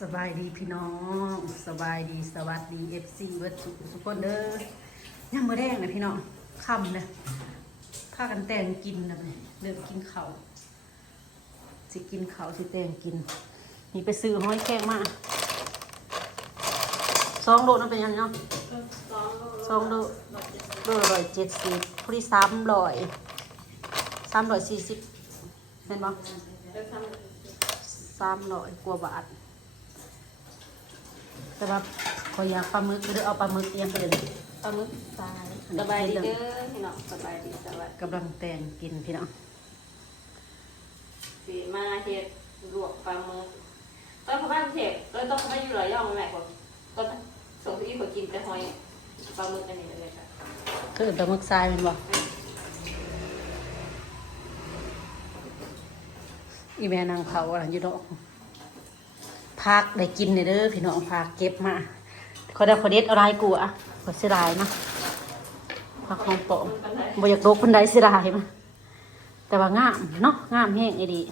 สบายดีพี่น้องสบายดีสวัสดีเอฟซีเวททุกคนเด้อยังมือแดงนะพี่น้องค่ำนะพากันแต่งกินนะเนี่ยเริ่มกินเขาสิกินเขาสิแต่งกินนี่ไปซื้อห้อยแข้งมาสองโลนั่นเป็นยังไงเนาะสองโลโลละร้อยเจ็ดสิบพอดีสามร้อยสามร้อยสี่สิบเห็นปะสามร้อยกว่าบาท แต่ว่าขอยอยากปลาหมึกก็เลยเอาปลาหมึกเอียงไปเลย ปลาหมึกตายสบายดีเด้อพี่น้องสบายดีสบายกำลังแต่งกินพี่น้องสีมาเฮ็ดลวกปลาหมึกตอนเขาบ้านเทพตอนต้องเขาบ้านอยู่หลายย่องแม่ผมตอนส่งที่เขากินแต่หอยปลาหมึกอันนี้เลยค่ะคือปลาหมึกทรายแมันบอกอีแม่นางเผาอะไรอยู่ดอก พักได้กินเนี่ยเด้อพี่น้องพักเก็บมาเขาได้เขาเด็ดอาลายกูอะขอเสียดายนะพักของปอมบ่อยากโดกคนใดเสียดายมาแต่ว่างามเนาะงามแห้งไอ้ดี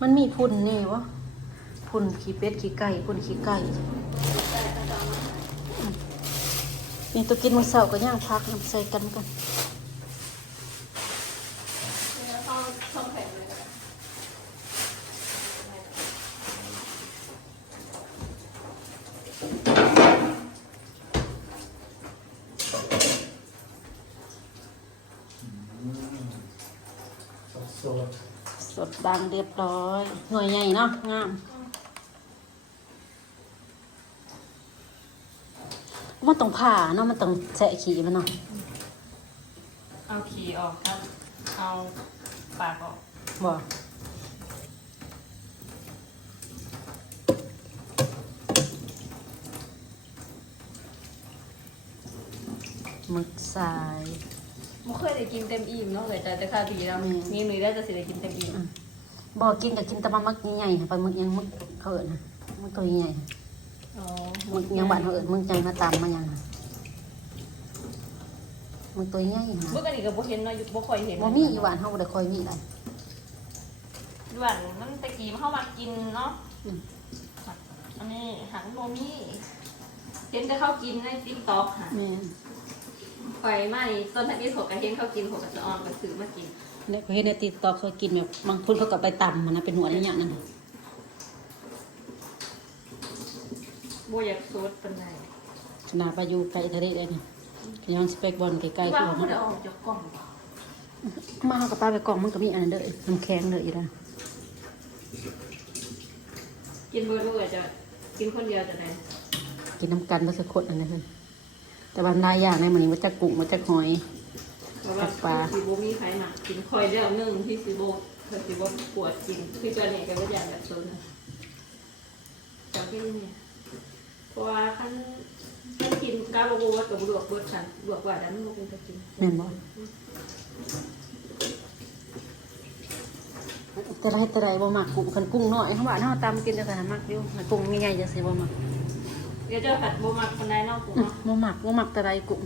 มันมีพุ่นนี่วะพุ่นขี้เป็ดขี้ไก่พุ่นขี้ไก่มนี่ตัวกินมือเช้าก็ย่างพักน้ำใส่กันกัน ช่องแข็งเลย ส ดสดสดดังเรียบร้อย หน่วยใหญ่เนาะงามมันต้องผ่าเนาะมันต้องแสะขี้มันเนาะเอาขี่ออกครับ เอาปากออกบ่หมึกสาย ไม่เคยได้กินเต็มอิ่มเนาะเลยแต่แต่ข้าวปีแล้วอืมมีมือได้จะสิได้กินเต็มอิ่มบ่กินกับกินแต่ปลาหมึกใหญ่ๆค่ะปลาหมึกยังมึกเขาเอิญนะมึกตัวใหญ่อ๋อมึกยังบ้านเขาเอิญมึกใจมาตำมายังมึกตัวใหญ่นะเมื่อกันนี่ก็บ่เห็นเนาะอยู่บ่ค่อยเห็นบ่มีอีหวานเฮาบ่ได้ค่อยมีอะไรด่วนมันตะกี้มันเข้ามากินเนาะอืมอันนี้หันโมมี่เห็นแต่เขากินในติ๊กต็อกค่ะ แม่นไฟไหม้ต้นทันทีถกกระเห็นเขากินผมก็จะออนก็ซื้อมากินเนี่ยเขาเห็นใน TikTok เขากินแบบบางคนเขาก็ไปตำมันนะเป็นหัวนี่อย่างนั้นบัวอยากซดเป็นไงขนาดไปอยู่ไกลทะเลเลยนี่ยังสเปกบอลไกลๆว่าตัวเขามันจะออกจากกล่องบ่มาเฮากับป้าไปกล่องมันก็มีอันนั้นเด้อน้ำแข็งเด้ออีแล้วกินเบอร์ลูกอาจจะกินคนเดียวจะได้กินน้ำกันบ่สักคนอันนั้นเลย แต่ว่าหลายอย่างในมื้อนี้มันจะกุ้งมันจะหอยเพราะว่าปลาซีโบมีใครหนักกินคอยเดียวนึ่งที่ซีโบเคยซีโบปวดกินคือตัวนี้ก็ไม่อยากแบบโซนนะจากที่นี่เพราะว่าขั้นขั้นกินกาโบโบกับลวกเบิดฉันลวกกว่านั้นมันเป็นตะกินแม่นบ่แต่ไรแต่ไรบ่มักกุ้งคันกุ้งน้อยเฮาว่าเฮาตำกินจังซั่นมักอยู่คันกุ้งใหญ่ๆจังซี่บ่มักเดี๋ยวจะผัดโบมักคนใดนอกกูอื้อเนาะบ่มักบ่มักแต่ไรกุ้ง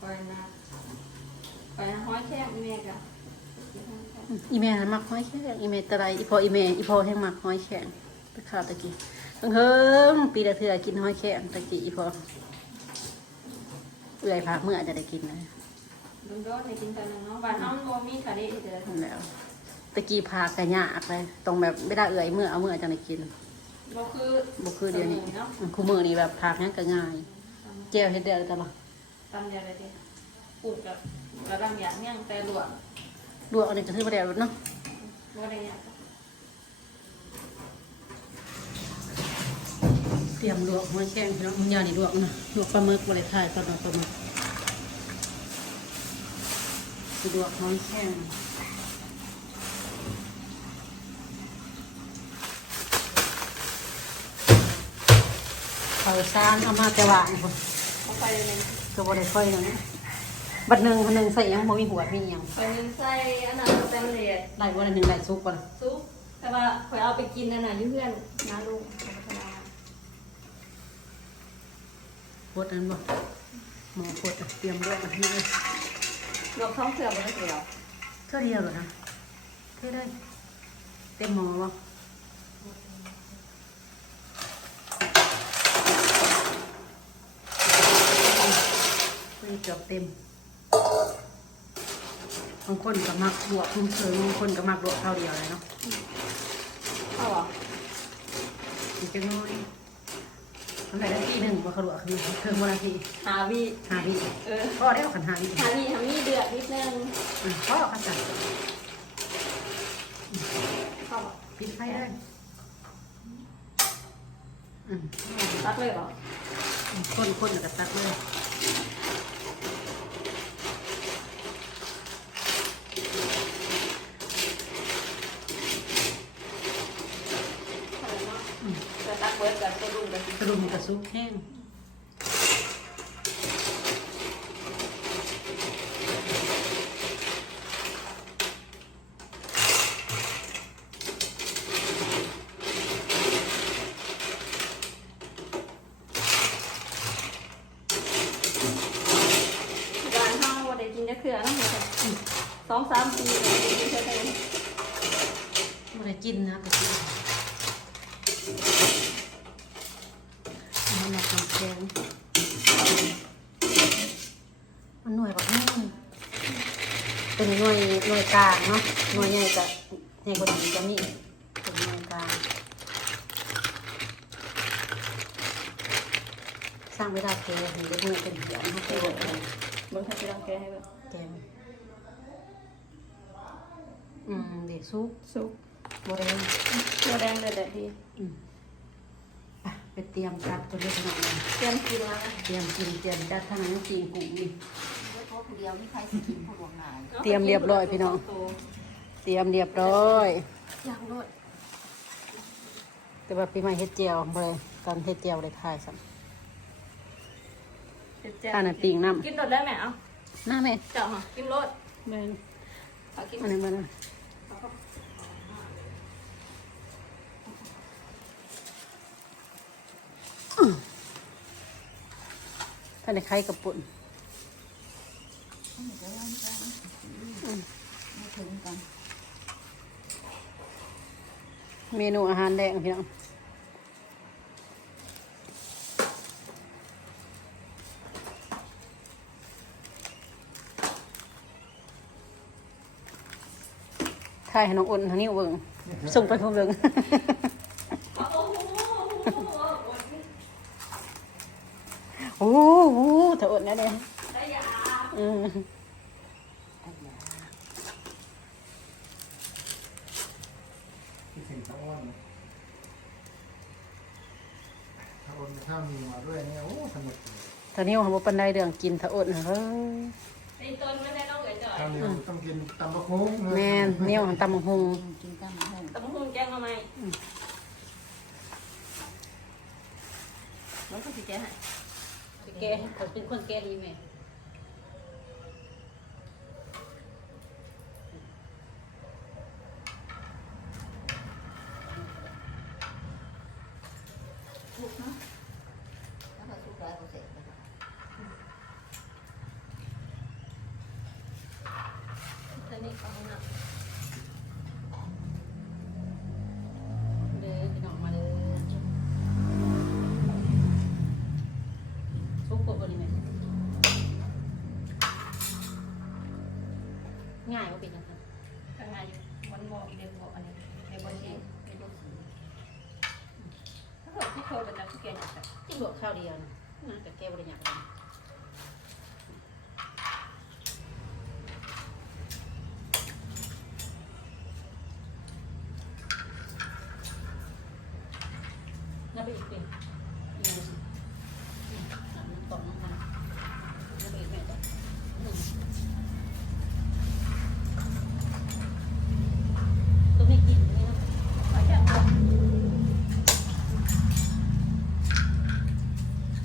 ไปนะไปนะห้อยแค่แม่กะอีแม่น่ะมักหอยแครงอีแม่แต่ไรอีพ่ออีแม่อีพ่อแห้งมักหอยแครงไปข้าวตะกี้เพิ่งเฮิงปีละเทื่อกินหอยแครงตะกี้อีพ่อเอื้อยพาเมื่อจะได้กินนะลุงโดนในกินกันเนาะบ้านน้องโบมีคาเดที่เจอนั่นแล้วตะกี้พากระยากเลยตรงแบบไม่ได้เอื้อยเมื่อเอาเมื่อจะได้กินบ่คือบ่คือเดียวนี้เนาะคู่มือนี่แบบพากงั้นก็ง่าย เจียวเฮ็ดเดียวแต่ละตำยาอะไรดีปูดกับกระดำอย่างเนี้ยแต่หลวงลวกเอันนี้จะซื้อมาแล้วเนาะบ่ได้เนี่ยเตรียมลวกหอยแครงพี่น้องมันยานี่ลวกนะลวกปลาหมึกบ่ได้ทายปลาหมึกปลาหมึกสิลวกหอยแคร งข้าวสารเอามาแต่ว่าพุ่นเขาไปเลยก็บ่ได้ค่อยนั่นบัดหนึงคนหนึงใส่หยังบ่มีหัวมีหยังไปนึงใส่อันนั้นสแตนเลสได้บ่ได้หนึงได้ซุปบ่ล่ะซุปแต่ว่าคอยเอาไปกินนั่นน่ะอยู่เพื่อนน้าลูกโหดนั้นบ่หมอพดอะเตรียมลวกอันนี้เลยลวกท้องเสือมันก็เดียวเท่าเดียวเหรอนะเท่าได้เต็มหมอบ่ เกือบเต็ม บางคนก็มักลวกคุ้มเคยบางคนก็มักลวกเท่าเดียวเลยเนาะเอาเหรออีกจังน้อยทำไมได้ทีหนึ่งบ่เขาลวกคือเครื่องวันละทีหาวีหาวิเออพ่อได้เอาขันหาวิหาวีทำนี่เดือดนิดนึงอะพ่อเอาขันจัดเข้าเหรอปิดไฟได้อืมตักเลยเหรอคนคนกับตักเลย เอาเลยเนาะจะตั กเบิร์ดกับตัวรุ่นกับกระดุมกระซุกแห้งร้านห้างวันเด็กกินจะเขือนะเหรอสองสามปีเลยกินเท่าไหร่ ไม่ได้กินนะแต่กินมันหนักน้ำแข็งมันหน่วยแบบนี้เป็นหน่วยหน่วย กลางเนาะหน่วยใหญ่กับใหญ่กว่านี้จะมีเป็นหน่วยกลางสร้างเวลาเทถึงได้มือเป็นเหี่ยวนะเทเลยเบิ้งถ้าจะรังแกให้แบบแกมอืมเด็กซุกซุปโบเรนตัวแดงเดือดดีอืมไปเตรียมจัดตัวเล็กหน่อยเตรียมกินแล้วเตรียมกินเตรียมจัดทางนั้นจริงกุ้งนี่ ผู้เดียวนี่ใครสิกินผู้หลวงหายเตรียมเรียบร้อยพี่น้อง เตรียมเรียบร้อยย่างรสแต่ว่าปีใหม่เฮ็ดเจียวบ่เลยตอนเฮ็ดเจียวได้ทายซ้เจ็ดเจ็ดำอันนั้นปิงน้กินรสได้ไหมเอ้าำหน้าแม่เจ้าเหรอกินรสแม่นเอากินอันนี้มันท่านได้ไข่กับปุ่น ไม่ ถึงกัน เมนูอาหารแดงพี่น้องถ่ายให้น้องอุ่นทางนี้เบิ่งส่งไปพวกเบิ่งโอ้โหโอ้โหถ้าอุ่นนะเนี่ยได้ยาอืม ที่ถึงตะอ้อนถ้าอ้อนถ้ามีมาด้วยเนี่ยโอ้สนุกเลย ตอ นนี้วหัวปันไดเรื่องกินถ้าอดเฮ้ยไอ้ต้นไม่ได้ต้องเอ๋ยจ่อยถ้ามีต้องกินตำบะคุ้งแม่นเนี่ยวหันตำบักหุงกินกันมาให้ตะมุงแกงมาไหมมันก็สิแกให้แกผมเป็นคนแกดีไหม ที่เคยเป็นนักเรียนอย่างแบบที่บวกข้าวเดียวนะน่าจะแก้บริญญาณน่าไปอีกเป็นอีกอย่างสิอืมอะน้ำตกน้ำมันน่าไปอีกแม่จ้ะอืมตัวไม่กินเลยนะ ขอแค่เอา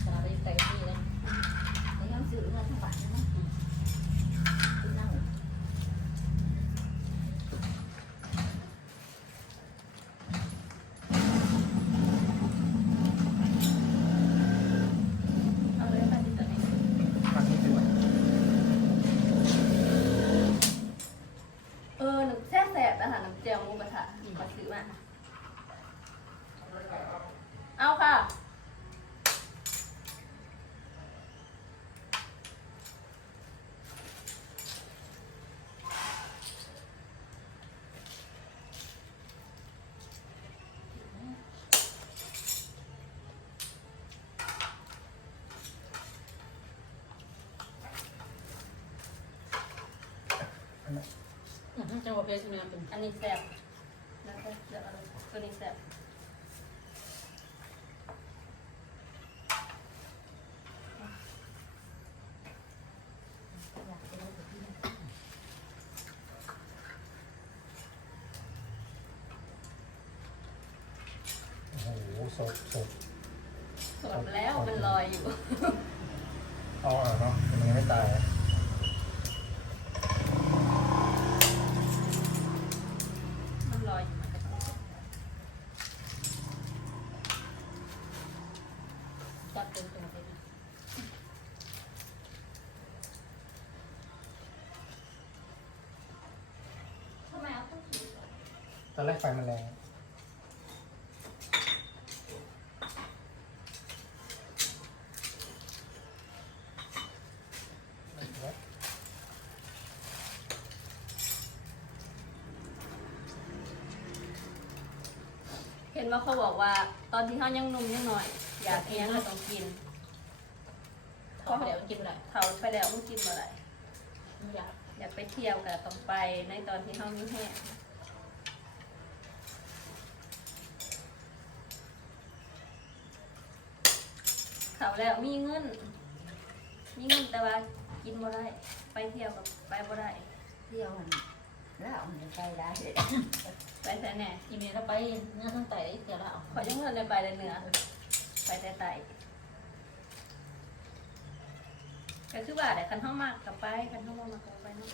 ตาได้แต่ที่แล้ว จังหวะเพชรเนี่ยเป็นอันนี้แซ่บแล้วก็เลือกเอะไรตัวนี้แซ่บอยากไปดูกับพี่นะโอ้โหสดสดสดแล้วมันลอยอยู่ เอาอะเนาะมันยังไม่ตาย มันลอยอยู่มันก็ต้องสด จับเป็นจังหวะเพชร ทำไมเอาต้องขีด ตอนแรกไฟมันแรง เห็นว่าเขาบอกว่าตอนที่เขายังหนุ่มยังหน่อย อยากเอียงก็ต้องกินเพราะเดี๋ยวมันกินอะไรเผาไปแล้วมันกินเมื่อไหร่ไม่อยากอยากไปเที่ยวกับต้องไปในตอนที่เขามีแห้งเขาแล้วมีเงิน มีเงินแต่ว่ากินบ่ได้ไปเที่ยวกับไปบ่ได้เที่ยวมันแล้วมันไปได้เลย ไปแต่แหน่อีเมลเราไปเนื้อทั้งไตเดี๋ยวเราเอาขอยังเงินเลยไปแต่เหนือไปแต่ไต่ก็คือว่าแต่คันเท่ามากกับไปคันเท่ามากกับไปเนาะ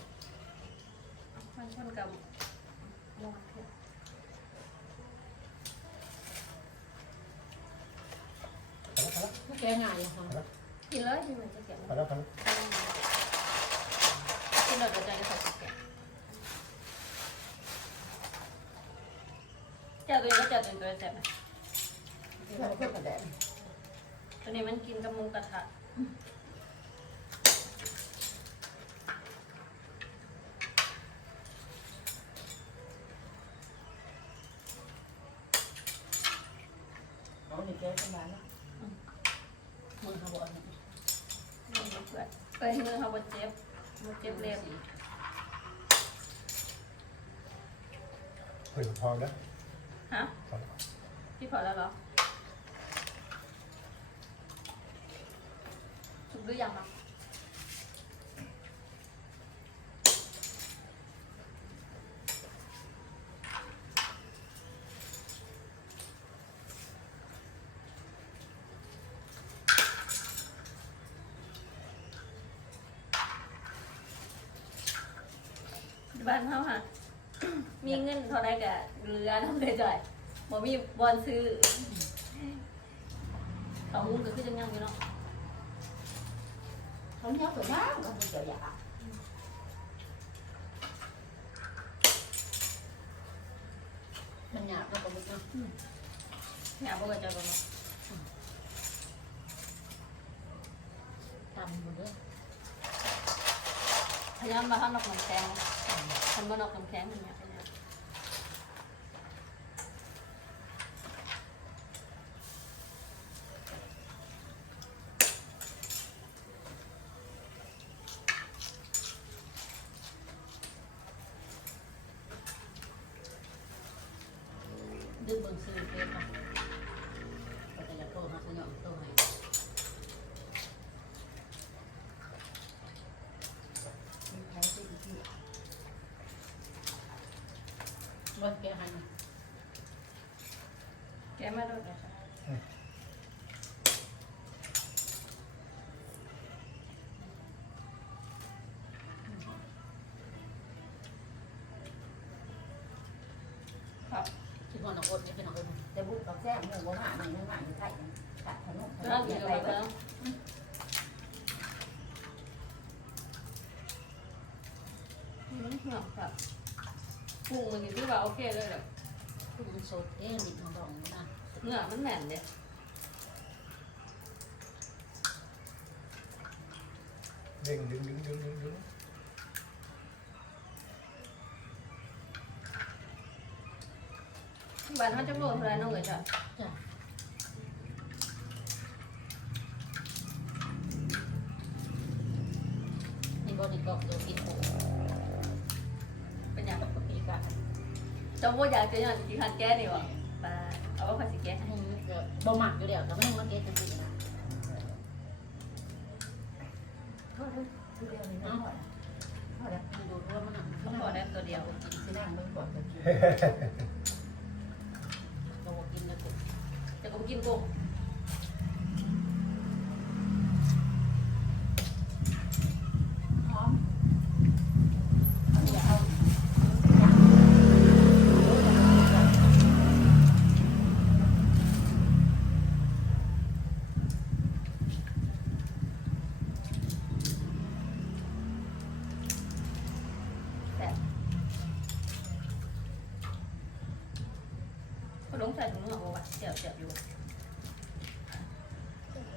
มันคนกับมองเถอะพอแล้วไม่แกง่ายอค่ะกินเลยที่มันจะเสียงพอแล้วพอแล้วกินเลยก็จะได้ใส่สิแกะ เจ้าตัวนี้ก็เจ้าตัวนี้ตัวแซ่บไหมเพื่อกระแดตัวนี้มันกินกับหมูกระทะน้องนี่เจ๊ประมาณนั้นมือเขาบอกเนี่ยมันบ่เปื่อยเปื่อยมือเขาบดเจ็บบดเจ็บเล็บ เฮ้ยพอแล้ว พี่พอแล้วเหรอสุกหรือยังอะบ้านเขาค่ะ มีเงินเท่าไรกะเหลือทำเลยจ่อย บ่มีบอลซื้อเขาหุ้นก็คือจะยังอยู่เนาะเขาเนี้ยตัวน้ำก็มีเจ้าอยากมันหยาบแล้วก็มันเนาะอย่าบอกกับจอยประมาณตำหมดเลยพยายามมาทำนอกน้ำแข็งทำมานอกน้ำแข็งอย่างเงี้ยเป็นยัง ดึงเบิ่งซื้อเพชรมาก็จะอยากโตมาสยองโตให้ มีใครที่ที่ วันแกให้มาแกมาโดนอะไรครับที่พ่อน้องอดนี่เป็นน้องอดแต่บุกกับแซ่บหมูบ่มาหนึ่งมาอยู่ไทยขัดขนมแล้วกินกับไป ปรุงมันนี่คือว่าโอเคเลยแหละคือมันสดเอ๊ะดิบมันดองนะเนื้อมันแน่นเลยเด้งดึงดึงดึงดึงดึงบ้านเขาจะบอกอะไรน้องเอ๋ยจ้ะจ้ะาโบอยากจะย้อนกี่คันแก้นี่วะมาเอาว่าคันสิแก้ให้อืมก็บ่หมักอยู่เดี๋ยวแต่ไม่มาเก็ตจริงๆนะโทษด้วยดูเดียวนี่นะพอแล้วดูดูว่ามันหนักเขาขอได้ตัวเดียวกินสินั่งมึงก่อนจะกินเรากินแล้วก็จะก็กินกุ้ง หอมเอาเนี่ยเอาแต่ก็ลงใส่ถุงมือเอาไว้เจ็บเจ็บอยู่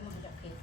มันจะเผ็ด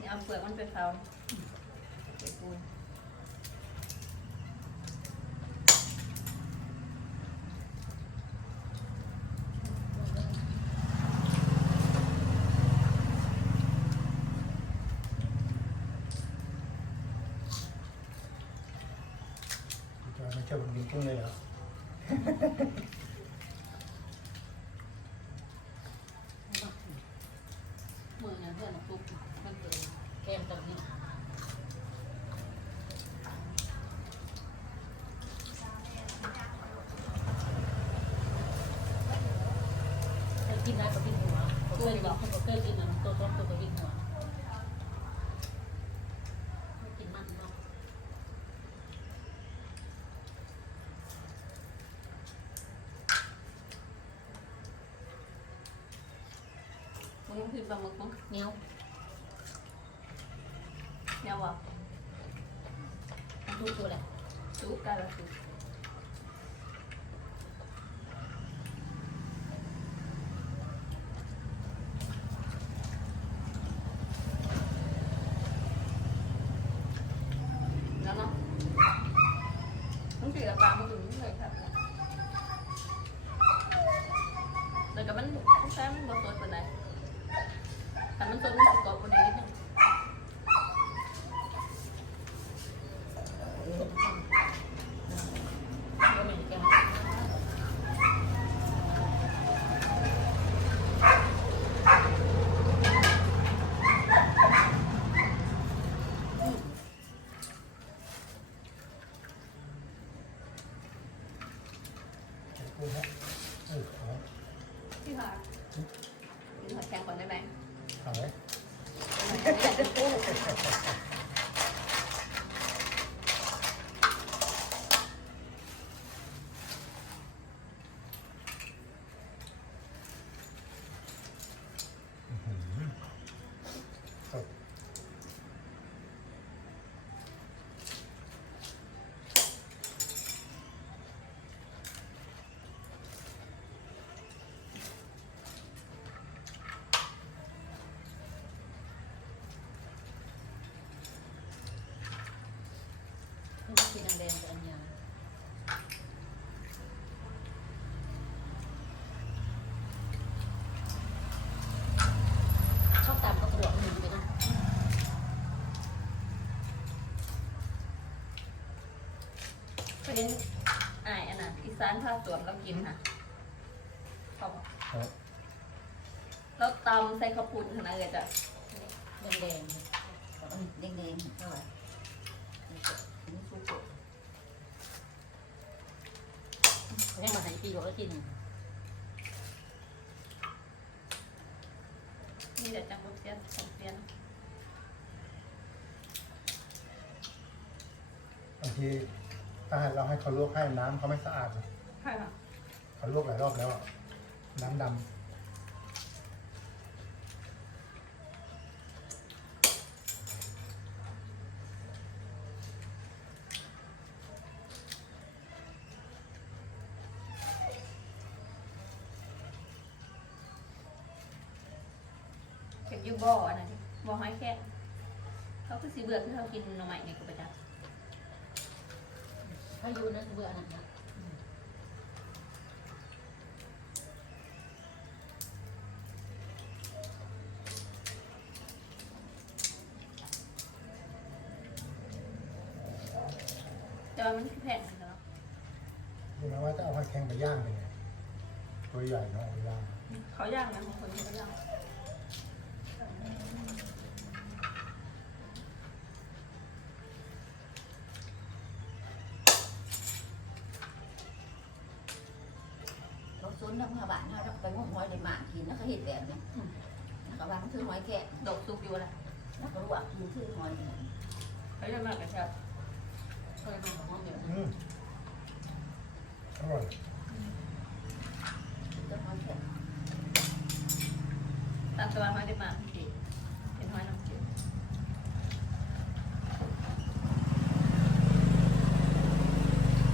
นี่ เอาเปลือกมันไปเผาเก็บปูนจะไม่ใช่ผมกินกุ้งเลยเหรอมือเนี่ยเพื่อนตุ๊กมันเกินแกมตรงนี้แต่กินได้ก็กินหัวก็เคยบอกก็เคยกินน้ำตัวต้มตัวก็กินหัวไม่กินมันเนาะ มึงต้องพิมพ์ปลาหมึกมั้งเหนียวเนี่ยวะทุกตัวแหละจุกการละจุกแล้วเนาะต้องสีละปลามันถึงไม่เคยครับแต่ก็มันแซ่บมันบดสดปานใดแต่มันสดมันกรอบกว่านี้นิดนึง ก็ไม่ได้แกง กุ้งฮะเออเอา พี่หาพี่หาแข่งก่อนได้ไหม เอาไว้ไม่อยากจะพูด สด กินแดงๆอันยาชอบตามกระปุกหนึ่งไปนะ ก็ เห็นอายอันน่ะอีสานผ้าสวมเรากินค่ะเขาบอกเอาเราตำใส่ข้าวปุ้นขนาดเลยจ้ะแดงแดงๆเท่าไหร่นี่ซุปๆให้มาใส่ปีบอกว่ากินนี่เดี๋ยวจังบุเซียนสองเซียนบางที ถ้าเราให้เขาลวกให้น้ำเขาไม่สะอาดนะใช่ค่ะเเขาลวกหลายรอบแล้วอะน้ำดเก็บอยูบ่ออันนั้นดิบ่อหอยแครงเขาคือสีเบื่อที่เขากินหน่อไม้เนี่ยก็ประจถ้าอยู่นั่นเบื่อนั่นนะำแต่ว่ามันคือแผ่นมันเนาะำรู้ไหมว่าจะเอาผัดแข็งไปย่างเป็นไงตัวใหญ่เนาะเอาไปย่าง เขาย่างนะบางคนเขาย่าง เราซุ นน้ำข้าวบ้านเขาไปงมหอยในหมากินแล้วเขาเห็ดแบบนี้แล้วก็วางถือหอยแกะดอกซุกอยู่ละแล้วก็ลวกกินถือหอยนี่เขาย่างมากกระชับเคยมาของมันเดี๋ยวอืมอร่อยต้นหอยแกะตามตัวหอยในหมากพี่เป็นหอยน้ำจืด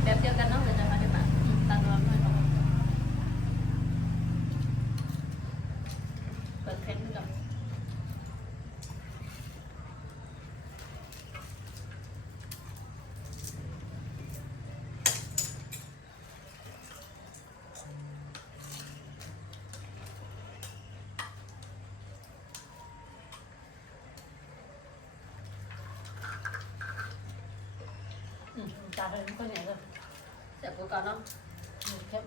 แบบเดียวกันเนาะเลยจะหอยได้มากตามตัวหอยน้ำเปิดเค้นขึ้นกับ อืม ตาเป็นคนไหนเลยเสร็จปุ๊บก่อนเนาะแค่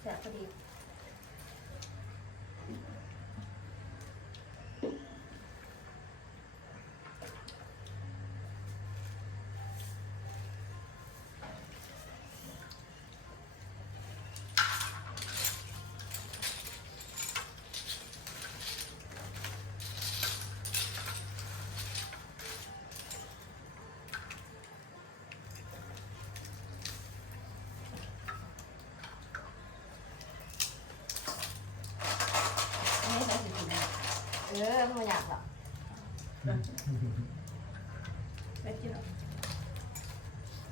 เสร็จพอดี อันนี้เราสิกิน เออไม่อยากหรอกไม่กินหรอก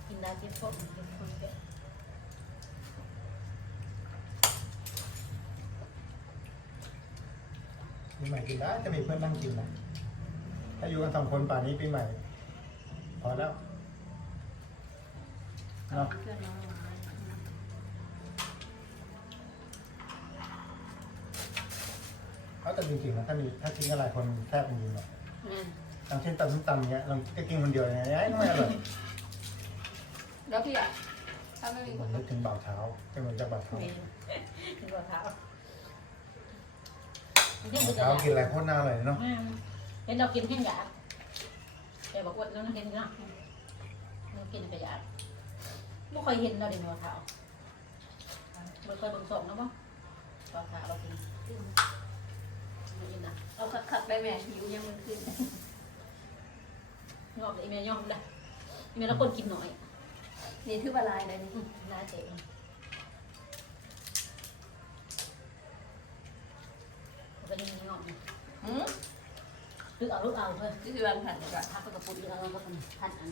กินได้กินพวกกินคนแกะปีใหม่กินได้จะมีเพื่อนนั่งกินนะถ้าอยู่กันสองคนป่านนี้ปีใหม่ พอแล้วเนาะ เพื่อนน้อง มาเอาแต่จริงๆนะถ้ามีถ้ากินกันหลายคนแซ่บจริงๆเนาะแม่นอย่างเช่นตำส้มตำเนี้ยเราจะกินคนเดียวยังไงไอ้ไม่อร่อยแล้วพี่อะ ถ้าไม่มีคผมนนึกถึงบ่าวเท้าเป็นเหมือนจากบ่าวเท้าแม่นถึงกว่าเท้านี่บ่าคืวอเท้ากินอะไรโคตรน่าอร่อยเนาะแม่นเห็นเรากินแห้งหยาบแต่บอกว่าเราเห็นนะเรากินไปหยาบไม่ค่อยเห็นเราเด็กหัวเท้าไม่ค่อยเบิ่งส่งนะมั้งหัวเท้าเรากินไม่กิ นนะเอาขัดๆไปแม่หิวยังมันขึ้นยอมเลยแม่ยอมได้แม่เราคนกินหน่อยนี่ถือว่าลายเลยนี่อืมน่าเจ๋งก็ยังงอมหืมลึกเอาลึกเอาเพื่อนนี่คือวันผัดดีกว่าพักกระปุกลึกเอาก็เป็นพันอัน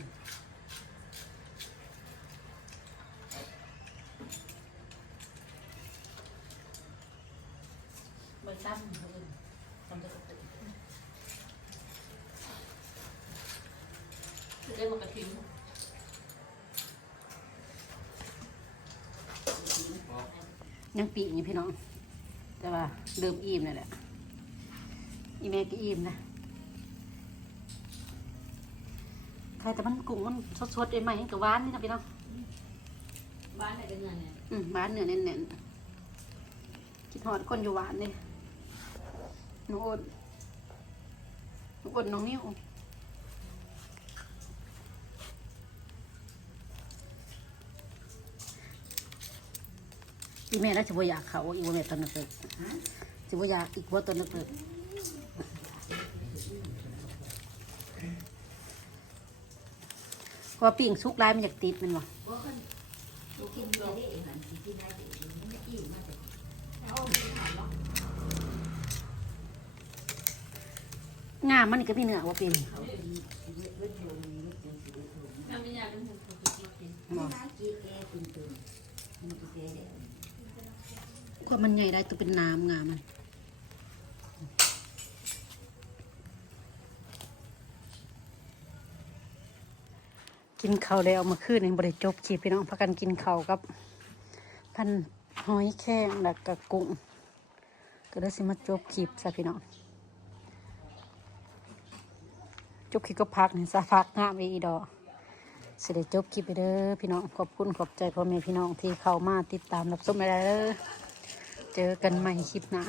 ใบตั้มเพื่อนทำกระปุก จะได้ มากระทิมยังปีกนี่พี่น้อง แต่ว่าเดิมอิ่มนั่นแหละอีเมก็อิ่มนะใครแต่มันกุ้งมันสดๆเองไหมกับหวานนี่นะพี่น้องบ้านไหนเป็นยังไงอืมหวานเนื้อแน่นๆคิดหอดคนอยู่หวานเลยหนูอดหนูอดน้องนิ้ว อีแม่น่าจะบ่อยากเขาอีว่าแม่ตอนนักเกิดจะบ่อยากอีกว่าตอนนักเกิดว่าปิ่งซุกไลามันอยากติดมันวะงามมันก็มีเนื้อว่าเป็น มันใหญ่ได้ตัวเป็นน้ำงามมันกินข้าวแล้วมื่อคืนนี่บริจบขีพี่น้องพักกันกินข้าวกับ พันหอยแข้งแล้วก็กุ้งก็ได้สิมาจบคลิปซะพี่น้องจบคลิปก็พักนี่ซะพักงามอีดอกสิได้จบคลิปไปเด้อพี่น้องขอบคุณขอบใจพ่อแม่พี่น้องที่เข้ามาติดตามรับชมไปได้เด้อ เจอกันใหม่คลิปหน้า